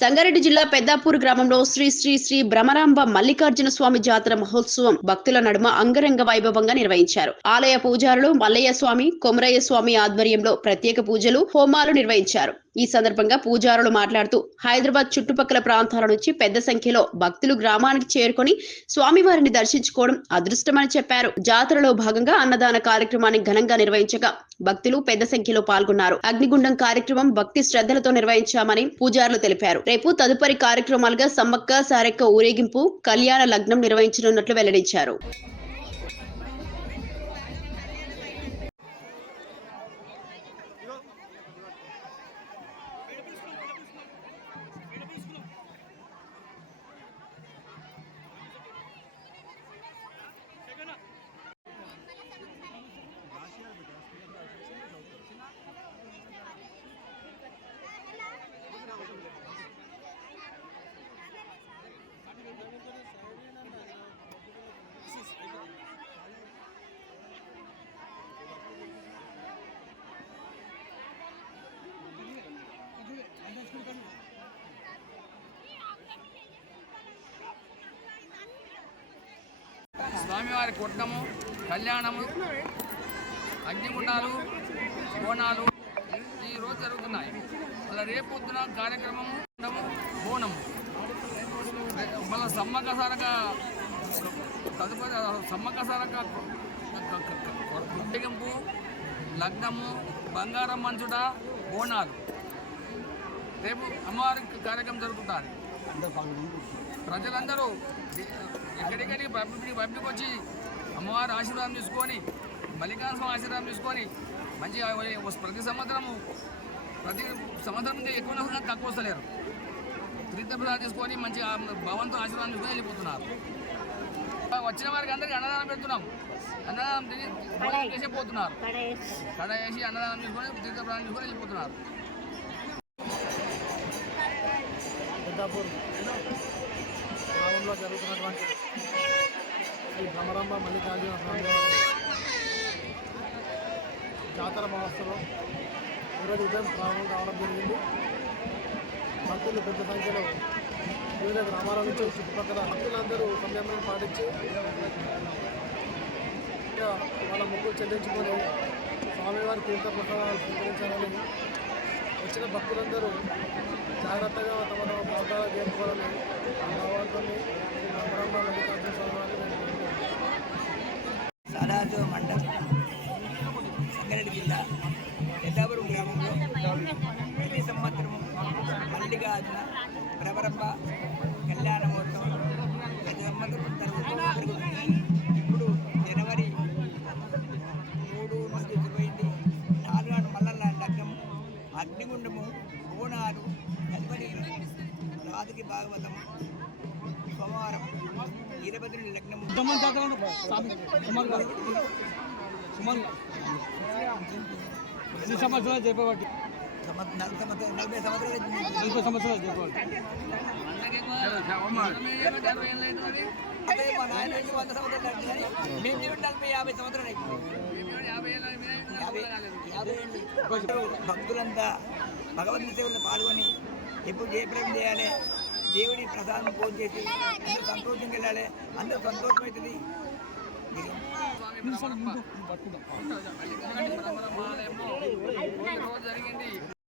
సంగారెడ్డి జిల్లా పెద్దాపూర్ గ్రామంలో శ్రీ శ్రీ శ్రీ భ్రమరాంబ మల్లికార్జున స్వామి జాతర మహోత్సవం భక్తుల నడుమ అంగరంగ వైభవంగా నిర్వహించారు. ఆలయ పూజారులు మల్లయ్య స్వామి, కొమరయ్య స్వామి ఆధ్వర్యంలో ప్రత్యేక పూజలు, హోమాలు నిర్వహించారు. ఈ సందర్భంగా పూజారులు మాట్లాడుతూ హైదరాబాద్ చుట్టుపక్కల ప్రాంతాల నుంచి పెద్ద సంఖ్యలో భక్తులు గ్రామానికి చేరుకొని స్వామివారిని దర్శించుకోవడం అదృష్టమని చెప్పారు. జాతరలో భాగంగా అన్నదాన కార్యక్రమాన్ని ఘనంగా నిర్వహించగా భక్తులు పెద్ద సంఖ్యలో పాల్గొన్నారు. అగ్నిగుండం కార్యక్రమం భక్తి శ్రద్ధలతో నిర్వహించామని పూజారులు తెలిపారు. రేపు తదుపరి కార్యక్రమాలుగా సమ్మక్క సారెక్క ఊరేగింపు, కళ్యాణ లగ్నం నిర్వహించనున్నట్లు వెల్లడించారు. స్వామివారి కుట్టము, కళ్యాణము, అగ్నిగుండాలు, బోనాలు ఈరోజు జరుగుతున్నాయి. అలా రేపు పొద్దున కార్యక్రమము బోనము, మళ్ళీ సమ్మక్క సారక తదుపరి సమ్మక్క సారక గుడ్డెగింపు, లగ్నము, బంగారం మంచుట, బోనాలు రేపు అమ్మవారి కార్యక్రమం జరుగుతుంది. ప్రజలందరూ ఎక్కడికడికి పబ్లిక్ వచ్చి అమ్మవారి ఆశీర్వాదం తీసుకొని, మల్లికార్జున ఆశీర్వాదం తీసుకొని మంచిగా ప్రతి సంవత్సరం ఎక్కువ తక్కువ వస్తలేరు. తీర్థప్రసాదం తీసుకొని మంచిగా భగవంతుని ఆశీర్వాదం తీసుకొని వెళ్ళిపోతున్నారు. వచ్చిన వారికి అందరికీ అన్నదానం పెడుతున్నాం. అన్నదానం చేసి పోతున్నారు. కడ వేసి అన్నదానం తీసుకొని తీర్థప్రసాదం తీసుకొని వెళ్ళిపోతున్నారు. గ్రామంలో జరుగుతున్నటువంటి శ్రీ భ్రమరాంబ మల్లికార్జున స్వామి జాతర మహోత్సవం ఈరోజు ఉదయం ప్రారంభం కావడం జరిగింది. భక్తులు పెద్ద సంఖ్యలో వివిధ గ్రామాల నుంచి చుట్టుపక్కల భక్తులందరూ సంయమనం పాటించి వాళ్ళ మొక్కులు చెల్లించుకొని స్వామివారి తీర్థ ప్రసాదాలు స్వీకరించాలని వచ్చిన భక్తులందరూ జాగ్రత్తగా తమ తమ ప్రాంతాలకు చేరుకోవాలని భగవంతుని భ్రమరాంబ మల్లికార్జున స్వామి సాదాతో మండలం సంగారెడ్డి జిల్లా పెద్దాపురం గ్రామంలో ప్రతి సంవత్సరం మల్లికార్జున భ్రమరాంబ కళ్యాణ మహోత్సవం ప్రతి సంవత్సరం జరుగుతుంది. ఇప్పుడు జనవరి 3 నుంచి జరుగుతుంది. 4 నాడు మల్లల లగ్నం, అగ్నిగుండము, బోనాలు, తదుపరి రాతికి భాగవతం, సోమవారం 20 లగ్నము. ఎన్ని సంవత్సరాలు చెప్పబట్టి 40 సంవత్సరాలు చెప్పబట్టి మా నాయన 100 సంవత్సరాలు అంటే కానీ మేము 40-50 సంవత్సరాలు భక్తులంతా భగవంతుని సేవలో పాల్గొని ఎప్పుడు జయప్రదం చేయాలి, దేవుడి ప్రసాదం పూజ చేసి అందరూ సంతోషంగా వెళ్ళాలి. అందరూ సంతోషమవుతుంది. జరిగింది.